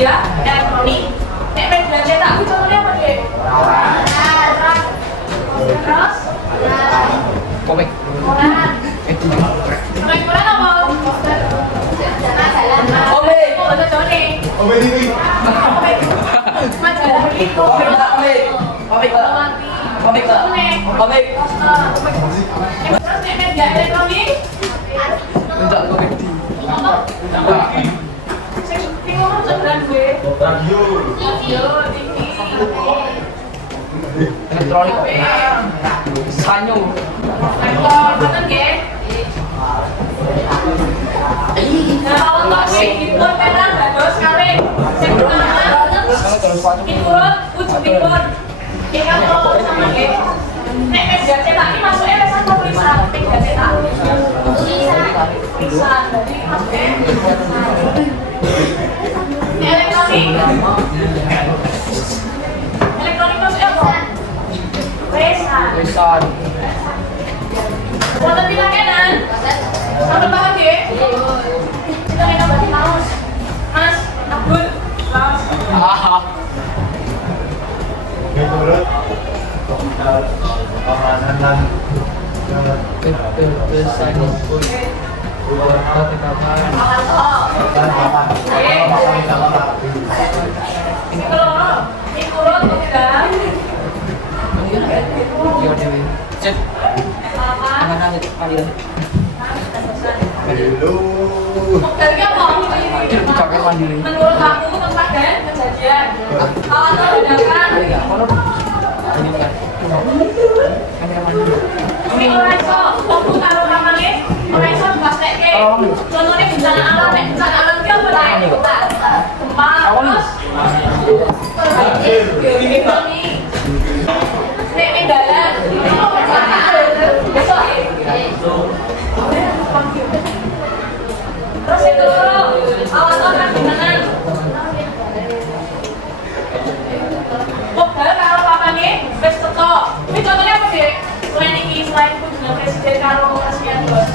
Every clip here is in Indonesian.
media elektronik. Nek media cetak itu contohnya apa, Dek? Terus? Komik. Koran. Koran apa? Komik. Bahasa Jawa nih. Komik ini. Komik. Majalah itu. Komik. Komik. Komik. Komik. Terus nek media elektronik? Enggak komik. Apa? Sing bingung sebenarnya gue. Radio. Video, TV. Elektronik. Sanyo. Laptop, betul nggih? Nah, untuk sing dipun penak dados kalih. Sing pertama, diturut ujungipun. Ingkang kula sama nggih. Nek media cetak iki masuke wis apa tulisan media cetak? Tulisan. Jadi masuke elektronik. Elektronik maksudnya apa? Tulisan. Tulisan. Wonten pilangenan? Sampun paham nggih? Pilangenan berarti kaos. Mas, Abdul, kaos. Menurut pengamanan dan Tulisan pun. Menurut kamu tempat dan kejadian awal ledakan ini orang iso fokus karo kamane orang iso dipastekke contohnya bencana alam nek bencana alam ki apa nek gempa terus geotektonik nek ning dalan besok terus itu awal tahun bencana Pokoknya kalau papane wis teko. Ini contohnya apa, Dek? Selain iki, selain kunjungan presiden karo resmian bos.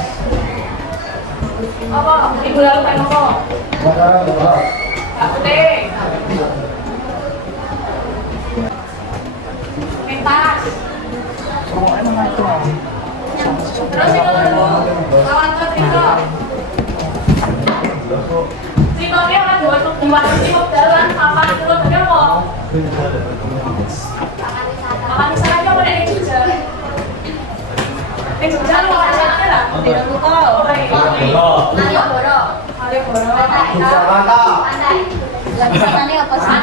Apa? Minggu lalu kan apa? Aku deh. Pentas. Terus itu lawan ke Trito. Trito ini orang dua sisi dalan apa itu tadi apa? Makan di sana apa dari Jogja? Di Jogja lu makan sana lah. Tidak lupa. Malioboro. Jakarta. Wisatane apa sih?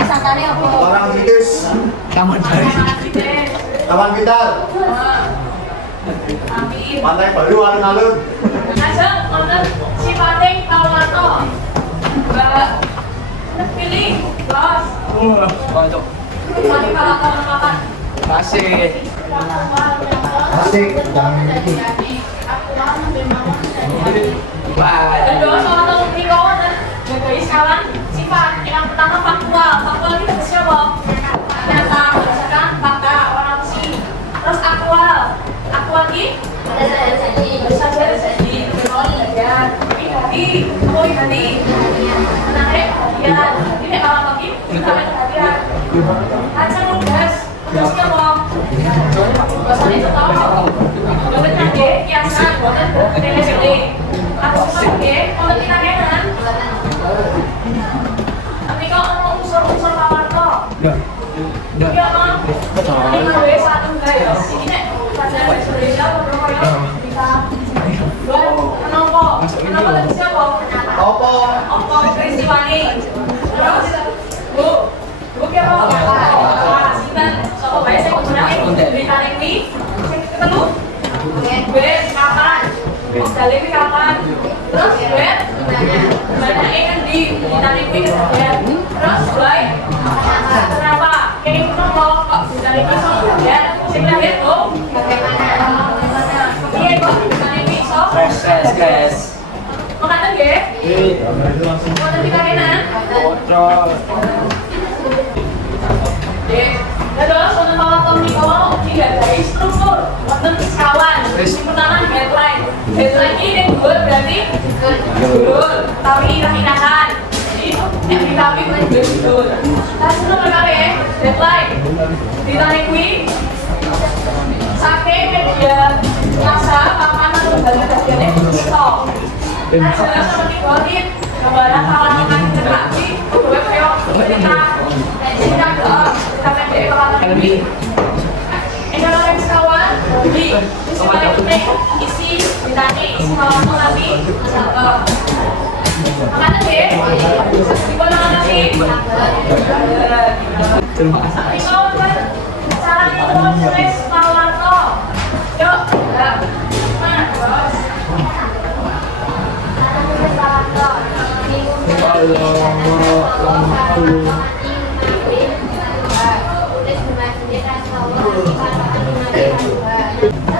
Wisatane apa? Orang British. Taman Sari. Taman Pintar. Amin. Pantai Baru alun-alun. Ajeng wonten sipating Paulato. Mbak pilih bos. Untuk Mari Paulato makan. masih Asik. Jangan ini. Kedua soal Triko wonten Jokowi sekawan sifat yang pertama faktual. Faktual itu terusnya apa? Nyata berdasarkan fakta orang sih. Terus aktual. Aktual ini bisa jadi ya. Ini menarik perhatian. Ini kalau lagi menarik perhatian. Aja lugas. Terusnya apa? Bahasanya itu tahu. Dompet nanti kiasan, dompet tele-tele. Aku sebagai kalau kita kenan. Tapi kalau mau unsur-unsur Pawarto. Ya, Mak. Ini W1 enggak ya? Ini peristiwani. Terus, Bu kira sinten sapa wae sing nggunakake beritane kuwi? Sing ketemu? B kapan? Dale kuwi kapan? Terus B gimana kan di beritane kuwi kejadian. Terus why? Kenapa? Kayak ngono kok beritane kuwi iso kejadian. Sing lahir kok bagaimana? Iya kok beritane kuwi iso? Guys. Makanan nggih? Wonten pikarenan? Terus untuk maraton Niko digadai struktur wonten sekawan. Yang pertama headline. Headline ini yang dua berarti judul, tapi irah-irahan. Jadi yang ditapi itu judul. Terus itu mereka headline. Ditanya kui saking media biasa papan atau lembaga bagiannya itu. Nah jelas sama Niko ini gambaran kawan-kawan interaksi web keok kita Endorse kawan di isi ditanya isi kawan nanti makanya deh gimana nanti kawan cara menulis Pawarto yuk mana bos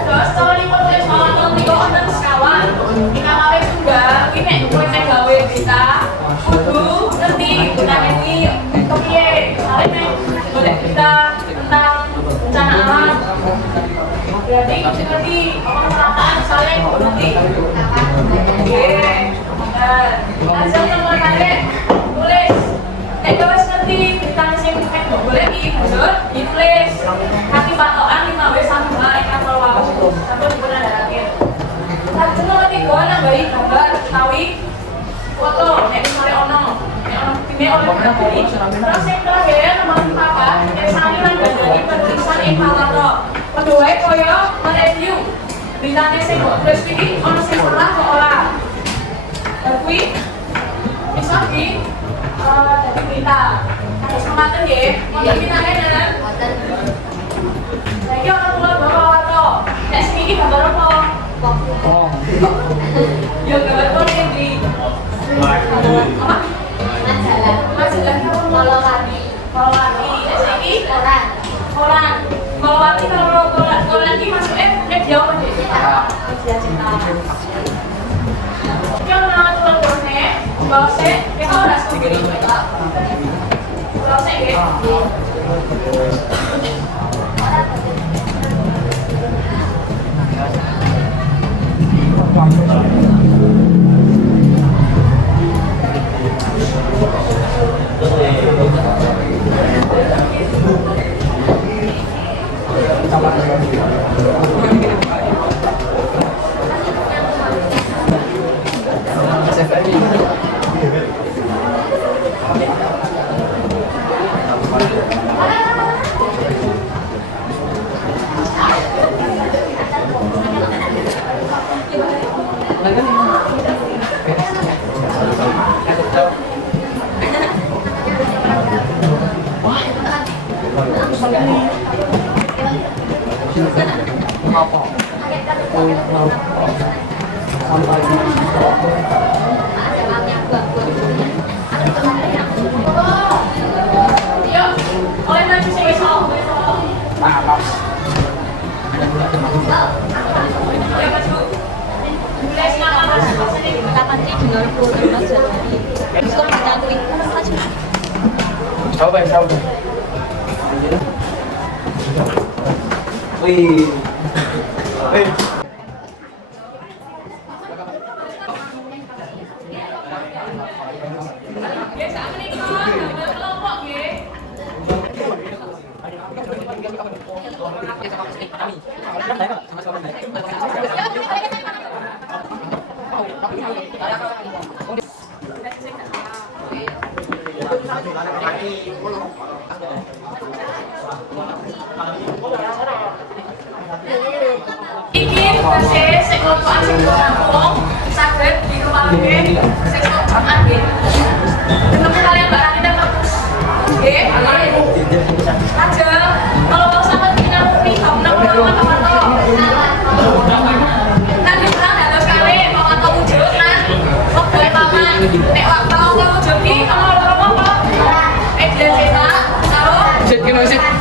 terus kalau dipolis maraton Niko wonten sekawan kita kawin tunggal ini kowe nek gawe berita kudu ngerti gunane kuwi kepiye soalnya golek berita tentang bencana alam berarti kudu ngerti pemerataan misalnya kudu ngerti nggih hasil nomor kali tulis nek wis ngerti berita sing nek golek iki bener ditulis tapi patokan 5W sama kapal wae sampai benar darahnya satu nomor 3 nambahi gambar utawi foto nek misalnya ono ini oleh pribadi terus yang terakhir nomor 4 kersane lan gandani penulisan ing Pawarto kedua kaya mereview beritane sing tulis iki ono sing salah kok ora kuwi bisa di dari berita harus mengatakan nggih wonten pitane dalan lagi orang tua bapak Pawarto nek sing iki gambar apa? Ya gambar kok di apa? Majalah Polawati sing iki koran kalau koran iki masuknya media apa sih? Media cetak yang nama tuan-tuannya bahasa kita udah sedikit bahasa ya Coba. Wih. Ingin proses sekelompok asing Lampung saged dikembangke sesuk Jumat nggih. lagi. Nek waktu kamu joki, kamu ada apa? Dia cerita, taruh. Sit, gimana sit?